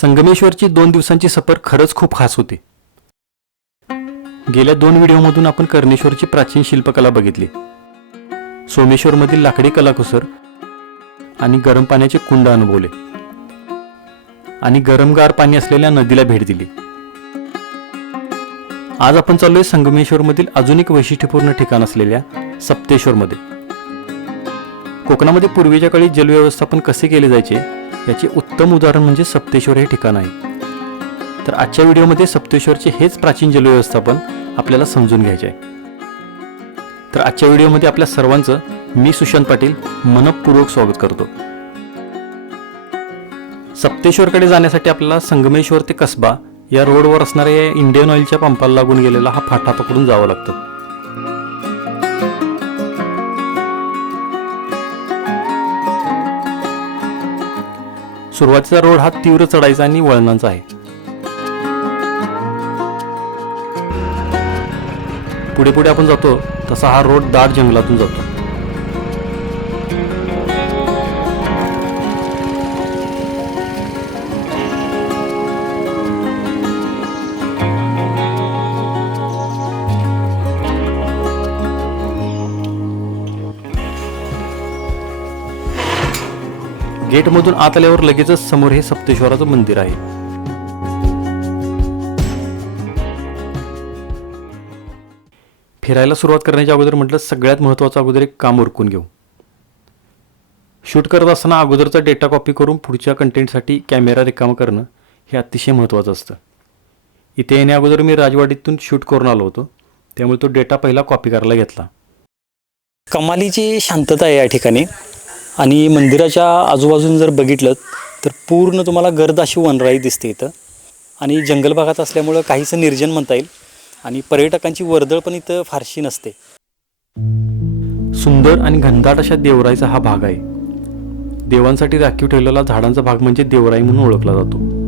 संगमेश्वरची दोन दिवसांची सफर खरंच खूप खास होती. गेल्या दोन व्हिडिओमधून आपण कर्णेश्वरची प्राचीन शिल्पकला बघितली. सोमेश्वरमधील लाकडी कलाकुसर आणि गरम पाण्याचे कुंड अनुभवले. आणि गरमगार पाणी असलेल्या नदीला भेट दिली. आज आपण चाललोय संगमेश्वरमधील अजून एक वैशिष्ट्यपूर्ण ठिकाण असलेल्या सप्तेश्वरमध्ये. कोकणामध्ये पूर्वीच्या काळी जलव्यवस्थापन कसे केले जायचे? याचे उत्तम उदाहरण म्हणजे सप्तेश्वर हे ठिकाण आहे. तर आजच्या व्हिडिओमध्ये सप्तेश्वरचे हेच प्राचीन जलव्यवस्थापन आपल्याला समजून घ्यायचे आहे. तर आजच्या व्हिडिओमध्ये आपल्या सर्वांचं मी सुशांत पाटील मनपूर्वक स्वागत करतो. सप्तेश्वरकडे जाण्यासाठी आपल्याला संगमेश्वर ते कसबा या रोडवर असणाऱ्या या इंडियन ऑइलच्या पंपाला लागून गेलेला हा फाटा पकडून जावं लागतं. सुरुवातीचा रोड हा तीव्र चढाईचा आणि वळणांचा आहे. पुढे पुढे आपण जातो तसा हा रोड दाट जंगलातून जातो. गेटमधून आत आल्यावर लगेचच समोर हे सप्तेश्वराचं मंदिर आहे. फिरायला सुरुवात करण्याच्या अगोदर म्हटलं सगळ्यात महत्त्वाचं अगोदर एक काम उरकून घेऊ. शूट करत असताना अगोदरचा डेटा कॉपी करून पुढच्या कंटेंटसाठी कॅमेरा रिकामा करणं हे अतिशय महत्त्वाचं असतं. इथे येण्या अगोदर मी राजवाडीतून शूट करून आलो होतो. त्यामुळे तो डेटा पहिला कॉपी करायला घेतला. कमालीची शांतता आहे या ठिकाणी. आणि मंदिराच्या आजूबाजून जर बघितलं तर पूर्ण तुम्हाला गर्द अशी वनराई दिसते इथं. आणि जंगल भागात असल्यामुळं काहीसं निर्जन म्हणता येईल. आणि पर्यटकांची वर्दळ पण इथं फारशी नसते. सुंदर आणि घनदाट अशा देवराईचा हा भाग आहे. देवांसाठी राखीव ठेवलेला झाडांचा भाग म्हणजे देवराई म्हणून ओळखला जातो.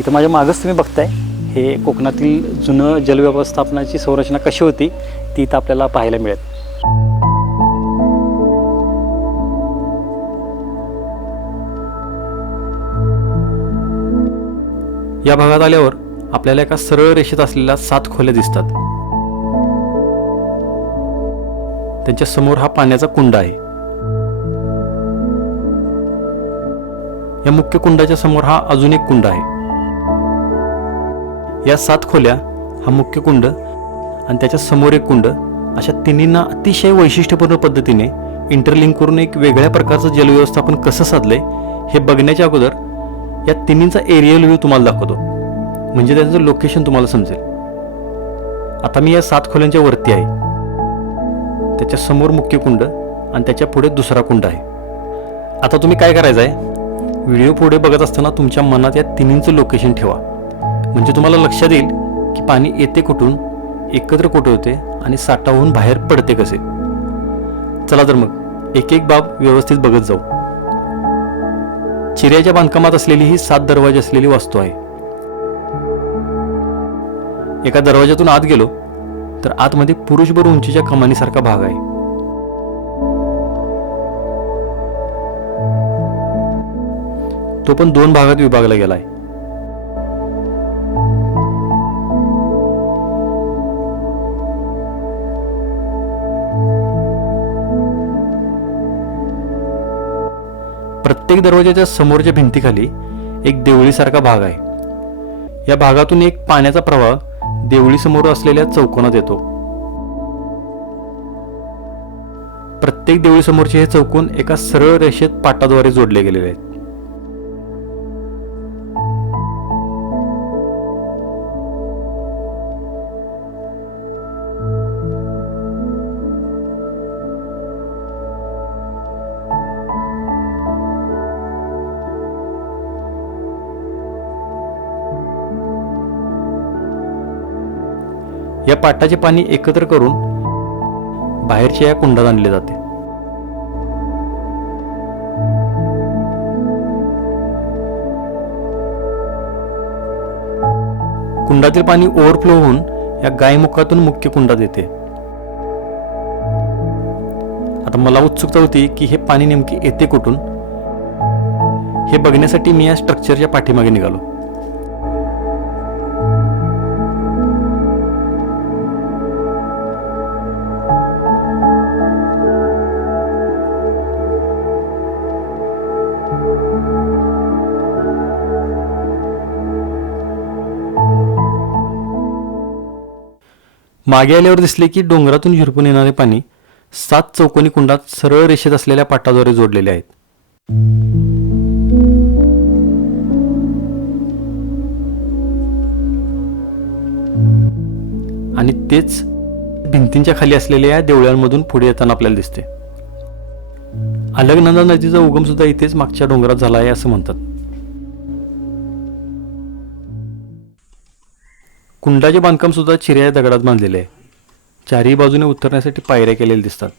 इथं माझ्या मागंच तुम्ही बघताय. हे कोकणातील जुनं जलव्यवस्थापनाची संरचना कशी होती ती इथं आपल्याला पाहायला मिळेल. या भागात आल्यावर आपल्याला एका सरळ रेषेत असलेल्या सात खोल्या दिसतात. त्यांच्यासमोर हा पाण्याचा कुंड आहे. या मुख्य कुंडाच्या समोर हा अजून एक कुंड आहे. या सात खोल्या हा मुख्य कुंड आणि त्याच्यासमोर एक कुंड अशा तिन्हींना अतिशय वैशिष्ट्यपूर्ण पद्धतीने इंटरलिंक करून एक वेगळ्या प्रकारचं जलव्यवस्थापन कसं साधलंय हे बघण्याच्या अगोदर या तिन्हींचा एरियल व्ह्यू तुम्हाला दाखवतो. म्हणजे त्याचं लोकेशन तुम्हाला समजेल. आता मी या सात खोल्यांच्या वरती आहे. त्याच्यासमोर मुख्य कुंड आणि त्याच्या पुढे दुसरा कुंड आहे. आता तुम्ही काय करायचं आहे व्हिडिओ पुढे बघत असताना तुमच्या मनात या तिन्हींचं लोकेशन ठेवा. म्हणजे तुम्हाला लक्षात येईल की पाणी येते कुठून एकत्र कुठे होते आणि साठा होऊन बाहेर पडते कसे. चला तर मग एक एक बाब व्यवस्थित बघत जाऊ. चिऱ्याच्या बांधकामात असलेली ही सात दरवाजे असलेली वास्तू आहे. एका दरवाजातून आत गेलो तर आतमध्ये पुरुषभर उंचीच्या कमानीसारखा भाग आहे. तो पण दोन भागात विभागला गेला आहे प्रत्येक दरवाजाच्या समोरच्या भिंतीखाली एक देवळीसारखा भाग आहे. या भागातून एक पाण्याचा प्रवाह देवळीसमोर असलेल्या चौकोनात येतो. प्रत्येक देवळीसमोरचे हे चौकोन एका सरळ रेषेत पाटाद्वारे जोडले गेलेले आहेत. या पाटाचे पाणी एकत्र करून बाहेरच्या या कुंडात आणले जाते. कुंडातील पाणी ओव्हरफ्लो होऊन या गायमुखातून मुख्य कुंडात येते. आता मला उत्सुकता होती की हे पाणी नेमके येते कुठून? हे बघण्यासाठी मी या स्ट्रक्चरच्या पाठीमागे निघालो. मागे आल्यावर दिसले की डोंगरातून झिरपून येणारे पाणी सात चौकोनी कुंडात सरळ रेषेत असलेल्या पाटाद्वारे जोडलेले आहेत. आणि तेच भिंतींच्या खाली असलेल्या या देवळांमधून पुढे येताना आपल्याला दिसते. अलगनंदा नदीचा उगम सुद्धा इथेच मागच्या डोंगरात झाला आहे असं म्हणतात. कुंडाचे बांधकाम सुद्धा चिऱ्या दगडात बांधलेले आहे. चारही बाजूने उतरण्यासाठी पायऱ्या केलेल्या दिसतात.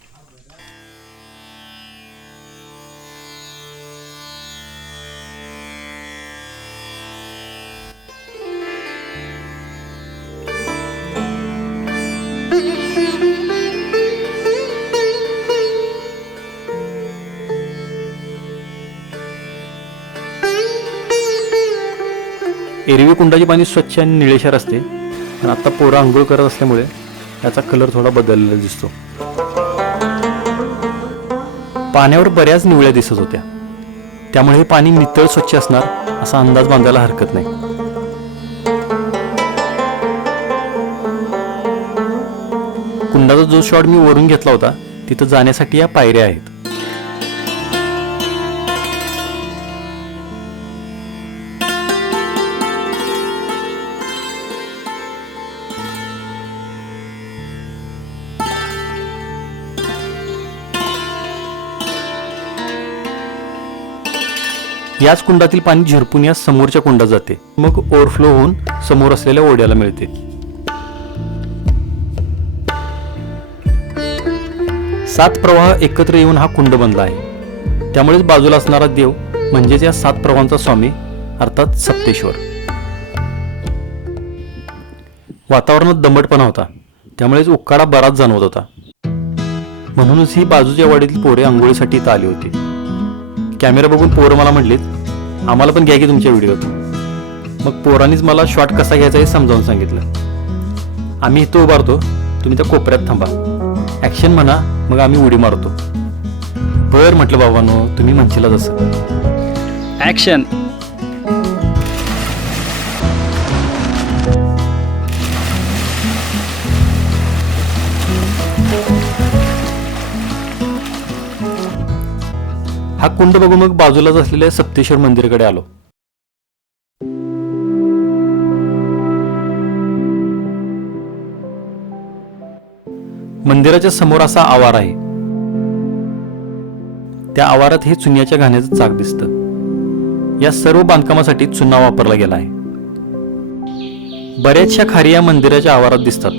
एरवी कुंडाचे पाणी स्वच्छ आणि निळेशार असते. पण आता पोरं आंघोळ करत असल्यामुळे याचा कलर थोडा बदललेला दिसतो. पाण्यावर बऱ्याच निवळ्या दिसत होत्या. त्यामुळे हे पाणी नितळ स्वच्छ असणार असा अंदाज बांधायला हरकत नाही. कुंडाचा जो शॉट मी वरून घेतला होता तिथं जाण्यासाठी या पायऱ्या आहेत. याच कुंडातील पाणी झिरपून या समोरच्या कुंडात जाते. मग ओव्हरफ्लो होऊन समोर असलेल्या ओढ्याला मिळते. सात प्रवाह एकत्र येऊन हा कुंड बनला आहे. त्यामुळेच बाजूला असणारा देव म्हणजेच या सात प्रवाहांचा स्वामी अर्थात सप्तेश्वर. वातावरणात दमटपणा होता. त्यामुळेच उकाडा बराच जाणवत होता. म्हणूनच ही बाजूच्या वाडीतील पोरे आंघोळीसाठी इथं आली होती. कॅमेरा बघून पोरं मला म्हटलीत आम्हाला पण घ्या की तुमच्या व्हिडिओत मग पोरांनीच मला शॉट कसा घ्यायचा हे समजावून सांगितलं. आम्ही इथं उभारतो तुम्ही त्या कोपऱ्यात थांबा. ॲक्शन म्हणा मग आम्ही उडी मारतो. बर म्हटलं बाबांनो तुम्ही म्हणशीला तसं ॲक्शन हा कुंड बघून मग बाजूलाच असलेल्या सप्तेश्वर मंदिराकडे आलो. मंदिराच्या समोर असा आवार आहे. त्या आवारात हे चुन्याच्या घाण्याचं चाक दिसतं. या सर्व बांधकामासाठी चुना वापरला गेला आहे. बऱ्याचशा खारी या मंदिराच्या आवारात दिसतात.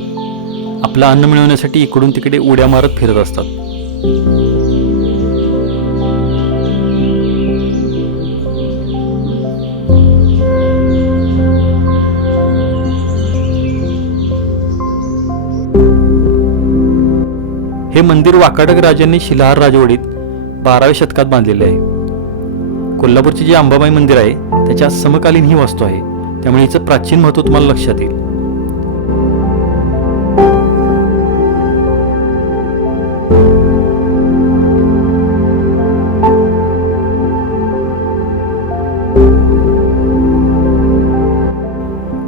आपलं अन्न मिळवण्यासाठी इकडून तिकडे उड्या मारत फिरत असतात. हे मंदिर वाकाटक राजांनी शिलाहार राजवडीत बाराव्या शतकात बांधलेले आहे. कोल्हापूरचे जे अंबाबाई मंदिर आहे त्याच्या समकालीन ही वास्तू आहे. त्यामुळे हिचं प्राचीन महत्त्व तुम्हाला लक्षात येईल.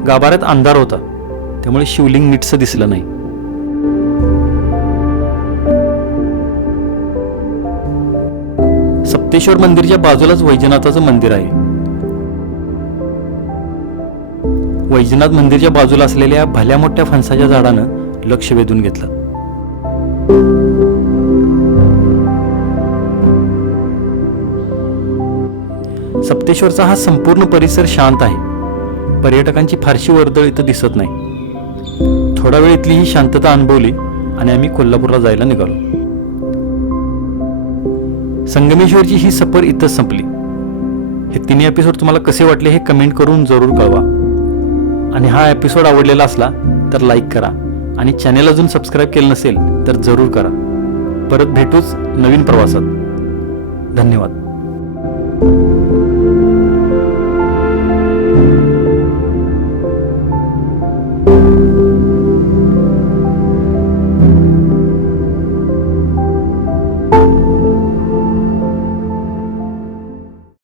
गाभाऱ्यात अंधार होता. त्यामुळे शिवलिंग नीटसं दिसलं नाही. मुक्तेश्वर मंदिरच्या बाजूलाच वैजनाथाचं मंदिर आहे. वैजनाथ मंदिरच्या बाजूला असलेल्या भल्या मोठ्या फणसाच्या झाडानं लक्ष वेधून घेतलं. सप्तेश्वरचा हा संपूर्ण परिसर शांत आहे. पर्यटकांची फारशी वर्दळ इथं दिसत नाही. थोडा वेळ इथली ही शांतता अनुभवली आणि आम्ही कोल्हापूरला जायला निघालो. संगमेश्वरची ही सफर इथंच संपली. हे तिन्ही एपिसोड तुम्हाला कसे वाटले हे कमेंट करून जरूर कळवा. आणि हा एपिसोड आवडलेला असला तर लाईक करा आणि चॅनेल अजून सबस्क्राईब केलं नसेल तर जरूर करा. परत भेटूच नवीन प्रवासात. धन्यवाद.